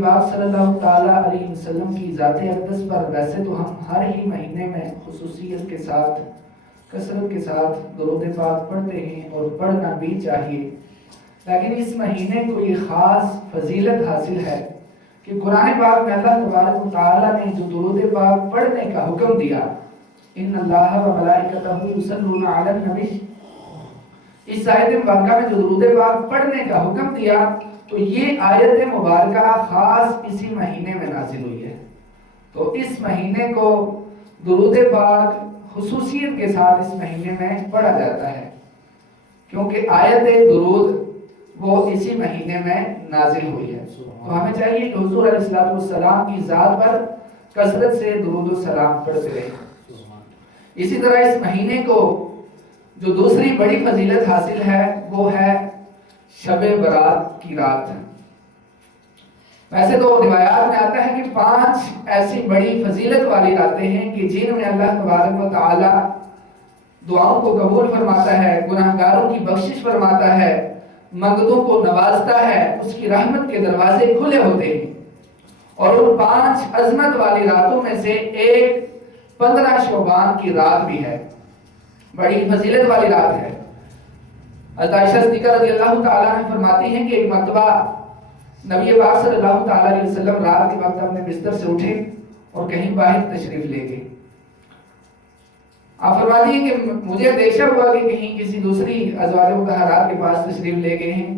پاک صلی اللہ تعالیٰ علیہ وسلم کی ذات اقدس پر ویسے تو ہم ہر ہی مہینے میں خصوصیت کے ساتھ کثرت کے ساتھ درود پاک پڑھتے ہیں اور پڑھنا بھی چاہیے، لیکن اس مہینے کو یہ خاص فضیلت حاصل ہے کہ قرآن پاک میں اللہ تبارک و تعالیٰ نے جو درود پاک پڑھنے کا حکم دیا، ان اللہ و ملائکتہ یصلون علی النبی، اس آیت مبارکہ میں جو درود پاک پڑھنے کا حکم دیا، تو یہ آیت مبارکہ خاص اسی مہینے میں نازل ہوئی ہے۔ تو اس مہینے کو درود پاک خصوصیت کے ساتھ اس مہینے میں پڑھا جاتا ہے، کیونکہ آیت درود وہ اسی مہینے میں نازل ہوئی ہے۔ تو ہمیں چاہیے کہ حضور علیہ السلام کی ذات پر کثرت سے درود و سلام پڑھتے رہیں۔ اسی طرح اس مہینے کو جو دوسری بڑی فضیلت حاصل ہے وہ ہے شب برات کی رات۔ ویسے تو روایات میں آتا ہے کہ 5 ایسی بڑی فضیلت والی راتیں ہیں کہ جن میں اللہ تبارک و تعالی دعاؤں کو قبول فرماتا ہے، گناہگاروں کی بخشش فرماتا ہے، منگتوں کو نوازتا ہے، اس کی رحمت کے دروازے کھلے ہوتے ہیں۔ اور ان 5 عظمت والی راتوں میں سے ایک 15 شعبان کی رات بھی ہے، بڑی فضیلت والی رات ہے۔ حضرت عائشہ صدیقہ رضی اللہ تعالیٰ عنہ فرماتی ہیں کہ ایک مرتبہ نبی پاک صلی اللہ تعالیٰ علیہ وسلم رات کے وقت اپنے بستر سے اٹھے اور کہیں باہر تشریف لے گئے۔ آپ فرماتی ہیں کہ مجھے اندیشہ ہوا کہ کہیں کسی دوسری ازواج مطہرات کے پاس تشریف لے گئے ہیں،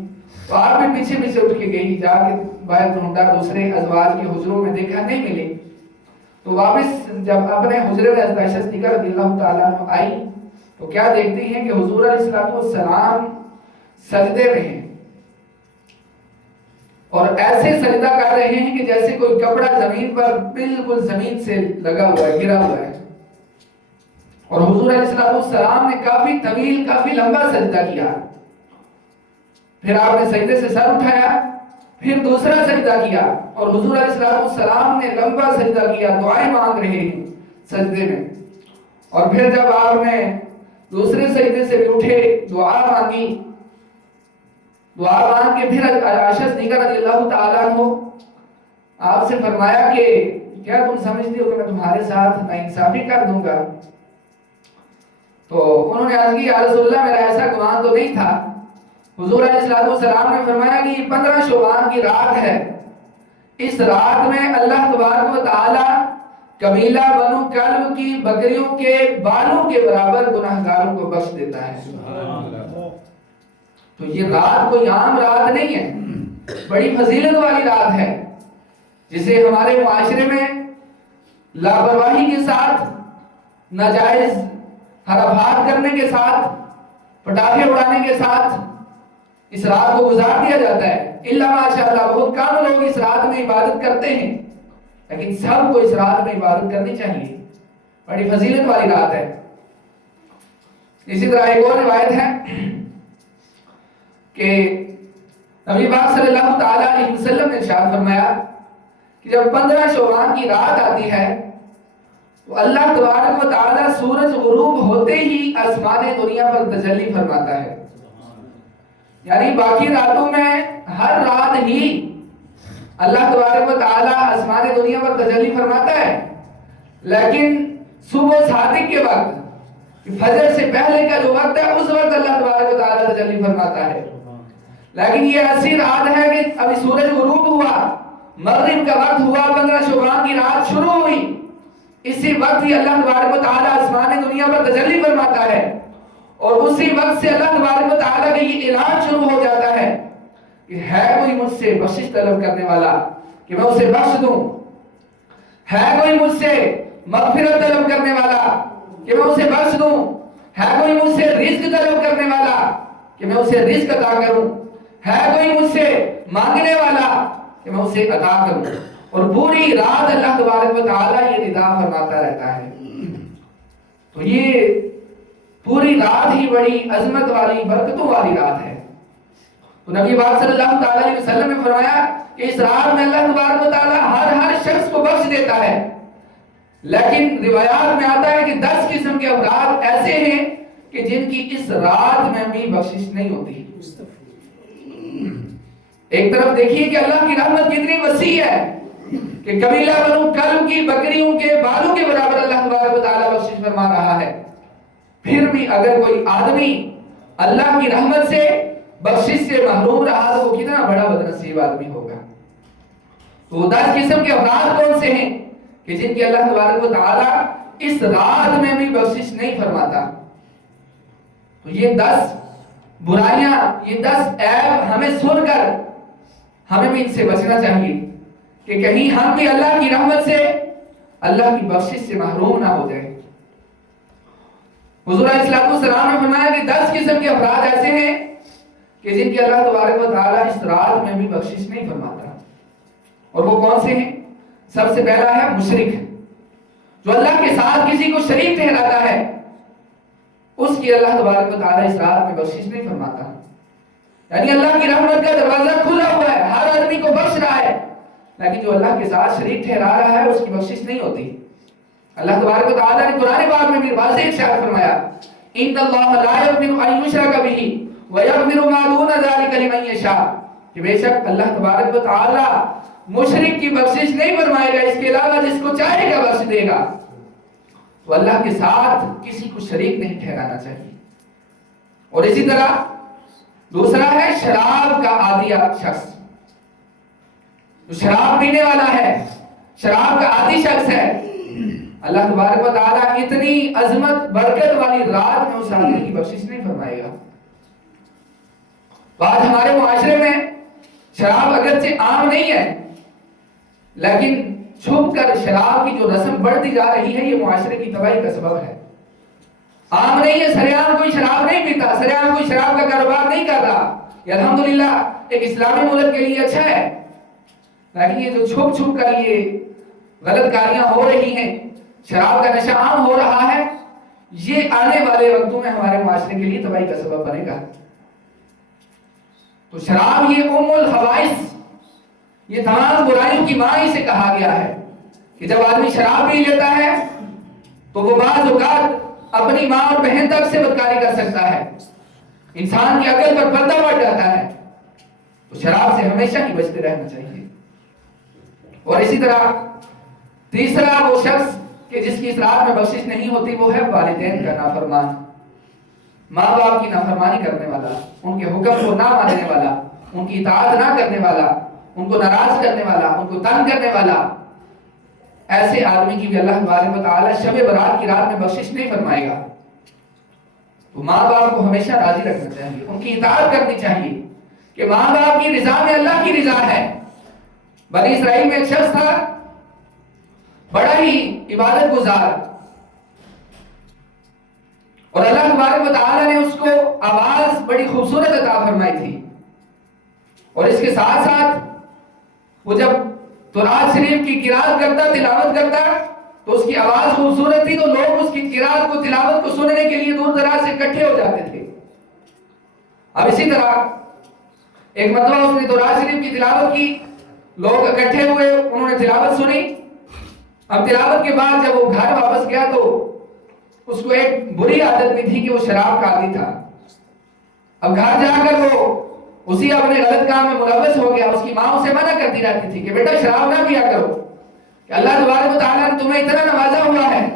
تو آپ بھی پیچھے پیچھے اٹھ کے گئی، جا کے باہر ڈھونڈا، دوسرے ازواج کے حجروں میں دیکھا نہیں ملے، تو واپس جب اپنے حجرے میں حضرت عائشہ صدیقہ رضی اللہ تعالیٰ عنہ آئی تو کیا دیکھتی ہیں کہ حضور علیہ السلام سجدے میں ہیں اور ایسے سجدہ کر رہے ہیں کہ جیسے کوئی کپڑا زمین پر بالکل زمین سے لگا ہوا ہے، گرا ہوا ہے۔ اور حضور علیہ السلام نے کافی طویل، کافی لمبا سجدہ کیا، پھر آپ نے سجدے سے سر اٹھایا، پھر دوسرا سجدہ کیا، اور حضور علیہ السلام نے لمبا سجدہ کیا، دعائیں مانگ رہے ہیں سجدے میں، اور پھر جب آپ نے دوسرے سجدے سے بھی اٹھے، دعا مانگی، دعا مانگ کے پھر عائشہ صدیقہ رضی اللہ تعالیٰ عنہ آپ سے فرمایا کہ کیا تم سمجھتی ہو کہ میں تمہارے ساتھ ناانصافی کر دوں گا؟ تو انہوں نے عرض کی یا رسول اللہ میرا ایسا گمان تو نہیں تھا۔ حضور علیہ السلام نے فرمایا کہ یہ 15 شعبان کی رات ہے، اس رات میں اللہ تبارک و تعالی قبیلہ بنو کلب کی بکریوں کے بالوں کے برابر گناہگاروں کو بخش دیتا ہے۔ تو یہ رات کوئی عام رات نہیں ہے، بڑی فضیلت والی رات ہے، جسے ہمارے معاشرے میں لاپرواہی کے ساتھ، ناجائز حرفات کرنے کے ساتھ، پٹاخے اڑانے کے ساتھ اس رات کو گزار دیا جاتا ہے۔ الا ماشاءاللہ بہت کم لوگ اس رات میں عبادت کرتے ہیں، لیکن سب کو اس رات میں عبادت کرنی چاہیے، بڑی فضیلت والی رات ہے۔ اسی طرح ایک اور روایت ہے کہ نبی پاک صلی اللہ تعالیٰ علیہ وسلم نے ارشاد فرمایا کہ جب 15 شعبان کی رات آتی ہے تو اللہ تبارک و تعالیٰ سورج غروب ہوتے ہی آسمان دنیا پر تجلی فرماتا ہے۔ یعنی باقی راتوں میں ہر رات ہی اللہ تبارک و تعالیٰ آسمان دنیا پر تجلی فرماتا ہے، لیکن صبح صادق کے وقت، فجر سے پہلے کا جو وقت ہے، اس وقت اللہ تبارک و تعالیٰ تجلی فرماتا ہے۔ لیکن یہ ایسی رات ہے کہ ابھی سورج غروب ہوا، مغرب کا وقت ہوا، 15 شعبان کی رات شروع ہوئی، اسی وقت ہی اللہ تبارک و تعالیٰ آسمان دنیا پر تجلی فرماتا ہے، اور اسی وقت سے اللہ تبارک و تعالیٰ کا یہ اعلان شروع ہو جاتا ہے کہ ہے کوئی مجھ سے بخشش طلب کرنے والا کہ میں اسے بخش دوں، ہے کوئی مجھ سے مغفرت طلب کرنے والا کہ میں اسے بخش دوں، ہے کوئی مجھ سے رزق طلب کرنے والا کہ میں اسے رزق عطا کروں، ہے کوئی مجھ سے مانگنے والا کہ میں اسے عطا کروں۔ اور پوری رات اللہ تبارک و تعالیٰ یہ ندا فرماتا رہتا ہے۔ تو یہ پوری رات ہی بڑی عظمت والی، برکتوں والی رات ہے۔ تو نبی پاک صلی اللہ تعالیٰ علیہ وسلم نے فرمایا کہ اس رات میں اللہ تبارک و تعالیٰ ہر شخص کو بخش دیتا ہے، لیکن روایات میں آتا ہے کہ 10 قسم کے افراد ایسے ہیں کہ جن کی اس رات میں بھی بخشش نہیں ہوتی۔ ایک طرف دیکھیے کہ اللہ کی رحمت کتنی وسیع ہے کہ قبیلہ بنو کلب کی بکریوں کے بالوں کے برابر اللہ تبارک و تعالیٰ بخشش فرما رہا ہے. پھر بھی اگر کوئی آدمی اللہ کی رحمت سے بخشش سے محروم رہا تو وہ کتنا بڑا بدنصیب آدمی ہوگا. تو 10 قسم کے افراد کون سے ہیں کہ جن کی اللہ تبارک و تعالیٰ اس رات میں بھی بخشش نہیں فرماتا. تو یہ 10 برائیاں، یہ 10 عیب ہمیں سن کر ہمیں بھی ان سے بچنا چاہیے کہ کہیں ہم بھی اللہ کی رحمت سے، اللہ کی بخشش سے محروم نہ ہو جائیں. حضور علیہ السلام نے فرمایا کہ 10 قسم کے افراد ایسے ہیں کہ جن کی اللہ تبارک و تعالیٰ اس رات میں بھی بخشش نہیں فرماتا. اور وہ کون سے ہیں؟ سب سے پہلا ہے مشرک، جو اللہ کے ساتھ کسی کو شریک ٹھہراتا ہے، اس کی اللہ تبارک و تعالیٰ اس رات میں بخشش نہیں فرماتا. یعنی اللہ کی رحمت کا دروازہ کھلا ہوا ہے، ہر آدمی کو بخش رہا ہے، لیکن جو اللہ کے ساتھ شریک ٹھہرا رہا ہے اس کی بخشش نہیں ہوتی. اللہ تبارک و تعالیٰ نے قرآن پاک میں بھی واضح ارشاد فرمایا ان اللہ لا یغفر ان یشرک بہ ویغفر ما دون ذلک لمن یشاء، کہ بے شک اللہ تبارک و تعالیٰ مشرک کی بخشش نہیں فرمائے گا، اس کے علاوہ جس کو چاہے گا بخش دے گا. تو اللہ کے ساتھ کسی کو شریک نہیں ٹھہرانا چاہیے. اور اسی طرح دوسرا ہے شراب کا عادی شخص، جو شراب پینے والا ہے، شراب کا عادی شخص ہے، اللہ تبارک و تعالیٰ اتنی عظمت برکت والی رات میں اس آدمی کی بخشش نہیں فرمائے گا. آج ہمارے معاشرے میں شراب اگرچہ عام نہیں ہے، لیکن چھپ کر شراب کی جو رسم بڑھتی جا رہی ہے یہ معاشرے کی تباہی کا سبب ہے. عام نہیں ہے، سریعام کوئی شراب نہیں پیتا، سریعام کوئی شراب کا کاروبار نہیں کر رہا. یہ الحمدللہ ایک اسلامی ملک کے لیے اچھا ہے، لیکن یہ جو چھپ چھپ کر یہ غلط کاریاں ہو رہی ہیں، شراب کا نشہ عام ہو رہا ہے، یہ آنے والے وقتوں میں ہمارے معاشرے کے لیے تباہی کا سبب بنے گا. تو شراب یہ ام الخبائث، یہ تمام برائیوں کی ماں سے کہا گیا ہے کہ جب آدمی شراب پی لیتا ہے تو وہ بعض اوقات اپنی ماں اور بہن تک سے بدکاری کر سکتا ہے، انسان کی عقل پر پردہ پڑ جاتا ہے. تو شراب سے ہمیشہ ہی بچتے رہنا چاہیے. اور اسی طرح تیسرا وہ شخص کہ جس کی اس رات میں بخشش نہیں ہوتی وہ ہے والدین کا نافرمان، ماں باپ کی نافرمانی کرنے والا، ان کے حکم کو نہ ماننے والا، ان کی اطاعت نہ کرنے والا، ان کو ناراض کرنے والا، ان کو تنگ کرنے والا. ایسے آدمی کی بھی اللہ تبارک و تعالیٰ شب برات کی رات میں بخشش نہیں فرمائے گا. تو ماں باپ کو ہمیشہ راضی رکھنا چاہیے، ان کی اطاعت کرنی چاہیے کہ ماں باپ کی رضا میں اللہ کی رضا ہے. بنی اسرائیل میں ایک شخص تھا بڑا ہی عبادت گزار، اور اللہ تبارک و تعالیٰ نے اس کو آواز بڑی خوبصورت عطا فرمائی تھی. اور اس کے ساتھ ساتھ وہ جب تورات شریف کی قرات کرتا، تلاوت کرتا، تو اس کی آواز خوبصورت تھی تو لوگ اس کی قرات کو، تلاوت کو سننے کے لیے دور دراز سے اکٹھے ہو جاتے تھے. اب اسی طرح ایک مرتبہ اس نے تورات شریف کی تلاوت کی، لوگ اکٹھے ہوئے، انہوں نے تلاوت سنی. اب تلاوت کے بعد جب وہ گھر واپس گیا تو اس کو ایک بری عادت بھی تھی کہ وہ شراب کا عادی تھا. اب گھر جا کر وہ اسی اپنے غلط کام میں ملوث ہو گیا. اس کی ماں اسے منع کرتی رہتی تھی کہ بیٹا شراب نہ پیا کرو، کہ اللہ تبارک و تعالیٰ نے تمہیں اتنا نوازا ہوا ہے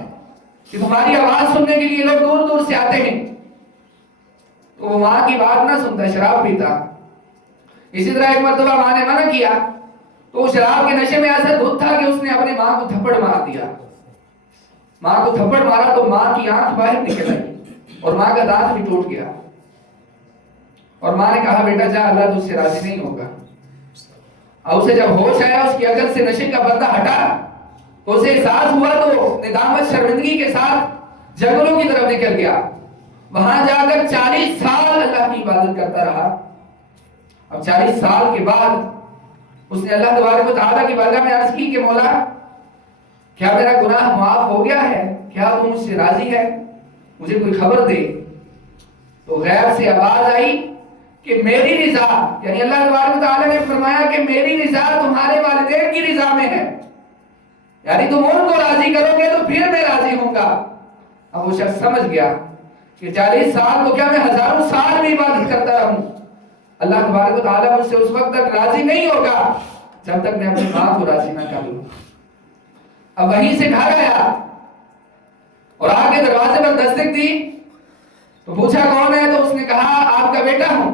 کہ تمہاری آواز سننے کے لیے لوگ دور دور سے آتے ہیں. تو وہ ماں کی بات نہ سنتا، شراب پیتا. اسی طرح ایک مرتبہ ماں نے منع کیا تو وہ شراب کے نشے میں ایسا دھت تھا کہ اس نے اپنے ماں کو تھپڑ مار دیا. ماں کو تھپڑ مارا تو ماں کی آنکھ باہر نکل آئی اور ماں کا دانت بھی ٹوٹ گیا. اور ماں نے کہا بیٹا جا، اللہ تجھ سے راضی نہیں ہوگا. اور اسے جب ہوش آیا، اس کی عقل سے نشے کا پردہ ہٹا تو اسے احساس ہوا تو ندامت شرمندگی کے ساتھ جنگلوں کی طرف نکل گیا. وہاں جا کر 40 سال اللہ کی عبادت کرتا رہا. اب 40 سال کے بعد اس نے اللہ تبارک و تعالیٰ کی بارگاہ میں عرض کی کہ مولا کیا میرا گناہ معاف ہو گیا ہے؟ کیا تو مجھ سے راضی ہے؟ مجھے کوئی خبر دے. تو غیب سے آواز آئی کہ میری رضا، یعنی اللہ تبارک و تعالیٰ نے فرمایا کہ میری رضا تمہارے والدین کی رضا میں ہے، یعنی تم ان کو راضی کرو گے تو پھر میں راضی ہوں گا. اب وہ شخص سمجھ گیا کہ 40 سال تو کیا میں ہزاروں سال بھی عبادت کرتا رہوں، اللہ تبارک و تعالیٰ مجھ سے اس وقت تک راضی نہیں ہوگا جب تک میں اپنی ماں کو راضی نہ کر لوں۔ اب وہیں سے گھر آیا اور آ کے دروازے پر دستک دی تو پوچھا کون ہے، تو اس نے کہا آپ کا بیٹا ہوں۔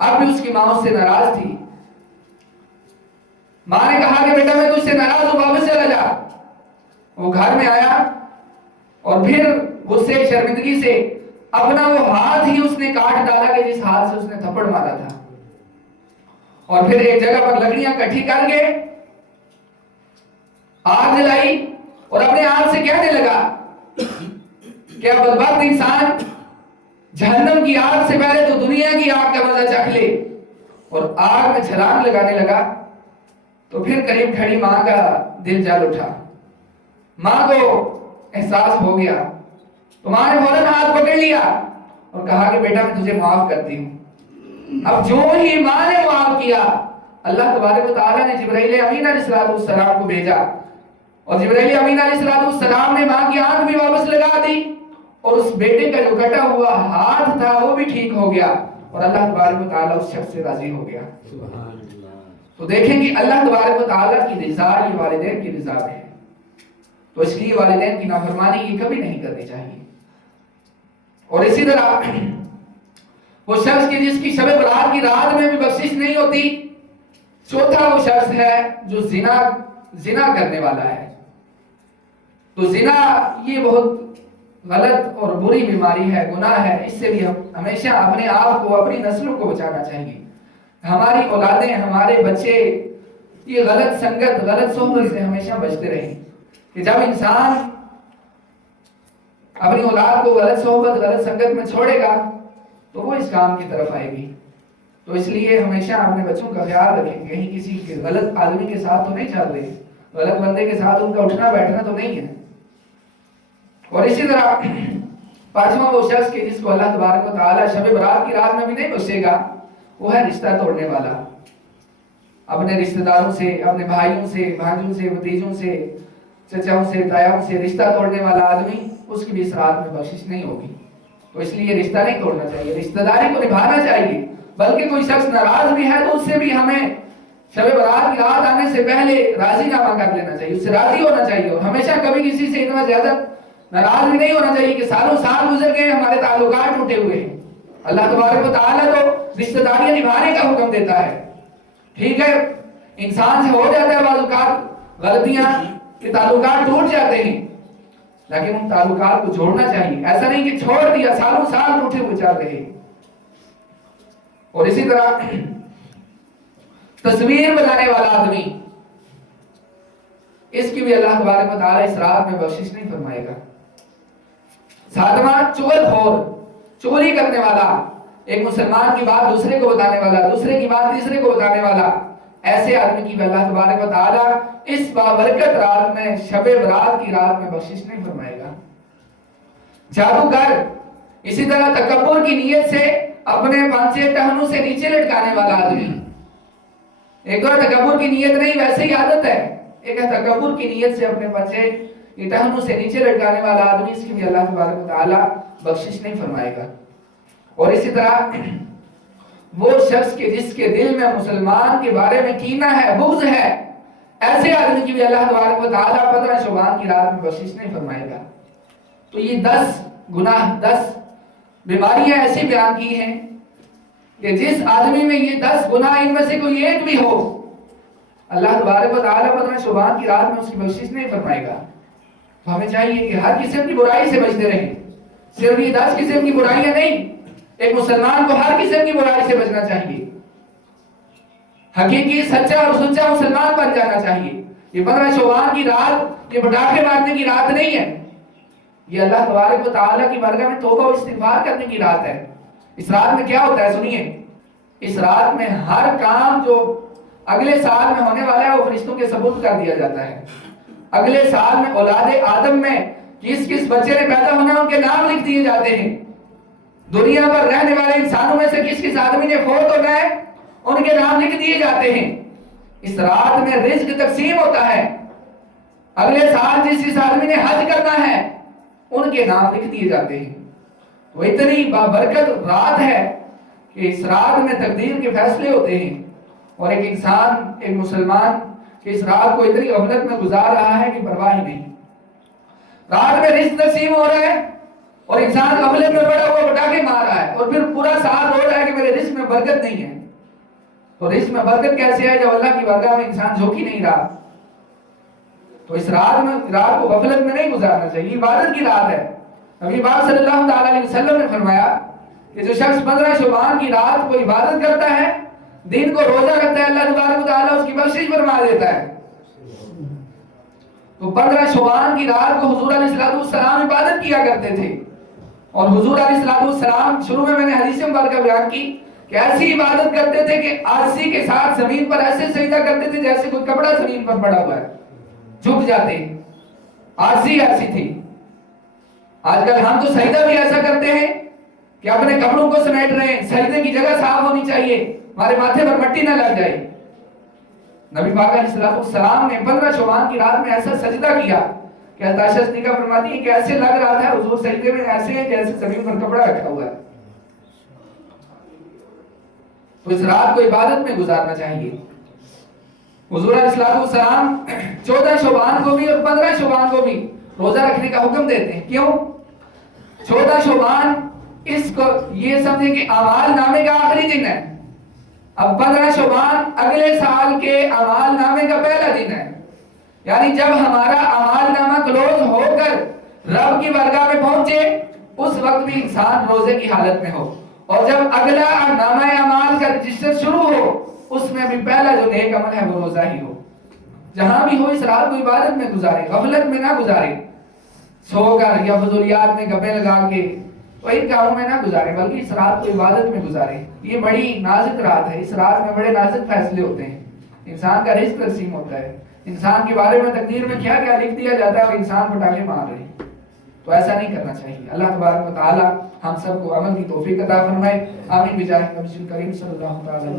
اب بھی اس کی ماں اس سے ناراض تھی۔ ماں نے کہا کہ بیٹا میں تجھ سے ناراض ہوں، واپس چلا جا۔ وہ گھر میں آیا اور پھر غصے شرمندگی سے اپنا وہ ہاتھ ہی اس نے کاٹ ڈالا کہ جس ہاتھ سے اس نے تھپڑ مارا تھا، اور پھر ایک جگہ پر لکڑیاں کٹھی کر کے آگ جلائی اور اپنے آپ سے کہنے لگا کہ بدبخت انسان جہنم کی آگ سے پہلے تو دنیا کی آگ کا مزہ چکھ لے، اور آگ میں چھلانگ لگانے لگا تو پھر قریب کھڑی ماں کا دل جل اٹھا۔ ماں کو احساس ہو گیا تو ماں نے فوراً ہاتھ پکڑ لیا اور کہا کہ بیٹا میں تجھے معاف کرتی ہوں۔ اب جو ہی ماں نے معاف کیا، اللہ تبارک و تعالیٰ نے جبرائیل امین علیہ السلام کو بھیجا، اور جبرائیل امین علیہ السلام نے ماں کی آنکھ بھی واپس لگا دی، اور اس بیٹے کا جو کٹا ہوا ہاتھ تھا وہ بھی ٹھیک ہو گیا، اور اللہ تبارک و تعالیٰ اس شخص سے راضی ہو گیا۔ تو دیکھیں کہ اللہ تبارک و تعالیٰ کی رضا یہ والدین کی رضا ہے، تو اس لیے والدین کی نافرمانی یہ کبھی نہیں کرنی چاہیے۔ اور اسی طرح وہ شخص کی جس کی شب برات کی رات میں بھی بخشش نہیں ہوتی، چوتھا وہ شخص ہے جو زنا کرنے والا ہے۔ تو زنا یہ بہت غلط اور بری بیماری ہے، گناہ ہے، اس سے بھی ہم ہمیشہ اپنے آپ کو اپنی نسلوں کو بچانا چاہیے۔ ہماری اولادیں ہمارے بچے یہ غلط سنگت غلط صحبت سے ہمیشہ بچتے رہیں، کہ جب انسان اپنی اولاد کو غلط صحبت غلط سنگت میں چھوڑے گا تو وہ اس کام کی طرف آئے گی۔ تو اس لیے ہمیشہ اپنے بچوں کا خیال رکھیں، کہیں کسی کے غلط آدمی کے ساتھ تو نہیں چل رہے، غلط بندے کے ساتھ ان کا اٹھنا بیٹھنا تو نہیں ہے۔ اور اسی طرح پانچواں وہ شخص کہ جس کو اللہ تبارک و تعالیٰ شب برات کی رات میں بھی نہیں بخشے گا، وہ ہے رشتہ توڑنے والا۔ اپنے رشتہ داروں سے، اپنے بھائیوں سے، بھانجوں سے، بھتیجوں سے، چچاؤں سے، تایاؤں سے رشتہ توڑنے والا آدمی، اس کی بھی اس رات میں بخشش نہیں ہوگی۔ تو اس لیے رشتہ نہیں توڑنا چاہیے، رشتہ داری کو نبھانا چاہیے۔ بلکہ کوئی شخص ناراض بھی ہے تو اس سے بھی ہمیں شب برات کی رات آنے سے پہلے راضی نامہ کر لینا چاہیے، اس سے راضی ہونا چاہیے، اور ہمیشہ کبھی کسی سے اتنا زیادہ ناراض بھی نہیں ہونا چاہیے کہ سالوں سال گزر گئے ہمارے تعلقات ٹوٹے ہوئے ہیں۔ اللہ تبارک و تعالیٰ تو رشتہ داریاں نبھانے کا حکم دیتا ہے۔ ٹھیک ہے، انسان سے ہو جاتا ہے بعض اوقات غلطیاں کہ تعلقات ٹوٹ جاتے ہیں، لیکن ان تعلقات کو جوڑنا چاہیے، ایسا نہیں کہ چھوڑ دیا سالوں سال ٹوٹے ہوئے چل رہے۔ اور اسی طرح تصویر بنانے والا آدمی، اس کی بھی اللہ تبارک و تعالیٰ اس رات میں بخشش نہیں فرمائے گا۔ ساتواں چغل خور، چغلی کرنے والا، ایک مسلمان کی بات دوسرے کو بتانے والا، دوسرے کی بات تیسرے کو بتانے والا، ایسے آدمی کی بھی اللہ تبارک و تعالیٰ اس بابرکت رات میں شب برات کی رات میں بخشش نہیں فرمائے گا۔ جادوگر، اسی طرح تکبر کی نیت سے اپنے پانچے ٹہنوں سے نیچے لٹکانے والا آدمی، ایک تو تکبر کی نیت نہیں ویسے ہی عادت ہے، ایک ہے تکبر کی نیت سے اپنے پانچے ٹہنوں سے نیچے لٹکانے والا آدمی، اس کی بھی اللہ تبارک و تعالیٰ بخشش نہیں فرمائے گا۔ اور اسی طرح وہ شخص کے جس کے دل میں مسلمان کے بارے میں کینہ ہے، بغض ہے، ایسے آدمی کی بھی اللہ تبارک و تعالیٰ 15 شعبان کی رات میں بخشش نہیں فرمائے گا۔ تو یہ 10 گناہ، 10 بیماریاں ایسی بیان کی ہیں کہ جس آدمی میں یہ 10 گناہ ان میں سے کوئی ایک بھی ہو، اللہ تبارک و تعالیٰ 15 شعبان کی رات میں اس کی بخشش نہیں فرمائے گا۔ تو ہمیں چاہیے کہ ہر قسم کی برائی سے بچتے رہیں، صرف یہ 10 قسم کی برائیاں نہیں، ایک مسلمان کو ہر قسم کی برائی سے بچنا چاہیے، حقیقی سچا اور سچا مسلمان بن جانا چاہیے۔ یہ 15 شعبان کی رات یہ پٹاخے مارنے کی رات نہیں ہے، یہ اللہ تبارک و تعالیٰ کی بارگاہ میں توبہ و استغفار کرنے کی رات ہے۔ اس رات میں کیا ہوتا ہے سنیے، اس رات میں ہر کام جو اگلے سال میں ہونے والا ہے وہ فرشتوں کے سپرد کر دیا جاتا ہے۔ اگلے سال میں اولاد آدم میں کس کس بچے نے پیدا ہونا ان کے نام لکھ دیے جاتے ہیں۔ دنیا پر رہنے والے انسانوں میں سے کس کس آدمی نے فوت ہو گئے ان کے نام لکھ دیے جاتے ہیں۔ اس رات میں رزق تقسیم ہوتا ہے، اگلے سال جس آدمی نے حج کرنا ہے ان کے نام لکھ دیے جاتے ہیں۔ تو اتنی بابرکت رات ہے کہ اس رات میں تقدیر کے فیصلے ہوتے ہیں، اور ایک انسان، ایک مسلمان کہ اس رات کو اتنی غفلت میں گزار رہا ہے کہ پرواہ ہی نہیں۔ رات میں رزق نصیب ہو رہا ہے اور انسان غفلت میں پڑا ہوا پٹاخے مار رہا ہے، اور پھر پورا سال رو رہا ہے کہ میرے رزق میں برکت نہیں ہے۔ تو رزق میں برکت کیسے ہے جب اللہ کی بارگاہ میں انسان جھوک ہی نہیں رہا؟ تو اس رات کو غفلت میں نہیں گزارنا چاہیے، عبادت کی رات ہے۔ نبی پاک صلی اللہ تعالی علیہ وسلم نے فرمایا کہ جو شخص 15 شعبان کی رات کو عبادت کرتا ہے، دن کو روزہ رکھتا ہے، اللہ تبارک و تعالیٰ اس کی بخشش فرما دیتا ہے۔ تو 15 شعبان کی رات کو حضور علیہ السلام عبادت کیا کرتے تھے، اور حضور علیہ السلام شروع میں نے حدیث مبارکہ بیان کی کہ ایسی عبادت کرتے تھے کہ عاجزی کے ساتھ زمین پر ایسے سجدہ کرتے تھے جیسے کوئی کپڑا زمین پر پڑا ہوا ہے، جھک جاتے ہیں، عاجزی ایسی تھی۔ آج کل ہم تو سجدہ بھی ایسا کرتے ہیں کہ اپنے کپڑوں کو سمیٹ رہے ہیں، سجدے کی جگہ صاف ہونی چاہیے، ہمارے ماتھے پر مٹی نہ لگ جائے۔ نبی پاک علیہ السلام نے 15 شعبان کی رات میں ایسا سجدہ کیا کہ عائشہ صدیقہ فرماتی ہے کہ ایسے لگ رہا تھا حضور سجدے میں ایسے ہیں جیسے زمین پر کپڑا رکھا ہوا ہے۔ تو اس رات کو عبادت میں گزارنا چاہیے۔ حضور علیہ السلام 14 شعبان کو بھی اور 15 شعبان کو بھی روزہ رکھنے کا حکم دیتے ہیں۔ کیوں؟ 14 شعبان اس کو یہ سمجھیں کہ اعمال نامے کا آخری دن ہے، اب 15 شعبان اگلے سال کے اعمال نامے کا پہلا دن ہے، یعنی جب ہمارا اعمال نامہ کلوز ہو کر رب کی بارگاہ میں پہنچے اس وقت بھی انسان روزے کی حالت میں ہو، اور جب اگلا نامہ اعمال کا رجسٹر شروع ہو اس میں بھی پہلا جو نیک عمل ہے وہ روزہ ہی ہو۔ جہاں بھی ہو اس رات کو عبادت میں گزارے، غفلت میں نہ گزارے، سو کر یا فضولیات میں گپیں لگا کے اور ان کاموں میں نہ گزارے، بلکہ اس رات کو عبادت میں گزارے۔ یہ بڑی نازک رات ہے، اس رات میں بڑے نازک فیصلے ہوتے ہیں، انسان کا رزق تقسیم ہوتا ہے، انسان کے بارے میں تقدیر میں کیا کیا لکھ دیا جاتا ہے اور انسان پٹاخے مار رہے ہیں۔ تو ایسا نہیں کرنا چاہیے۔ اللہ تبارک و تعالی ہم سب کو عمل کی توفیق عطا فرمائے، آمین بجاہ نبی کریم صلی اللہ تعالی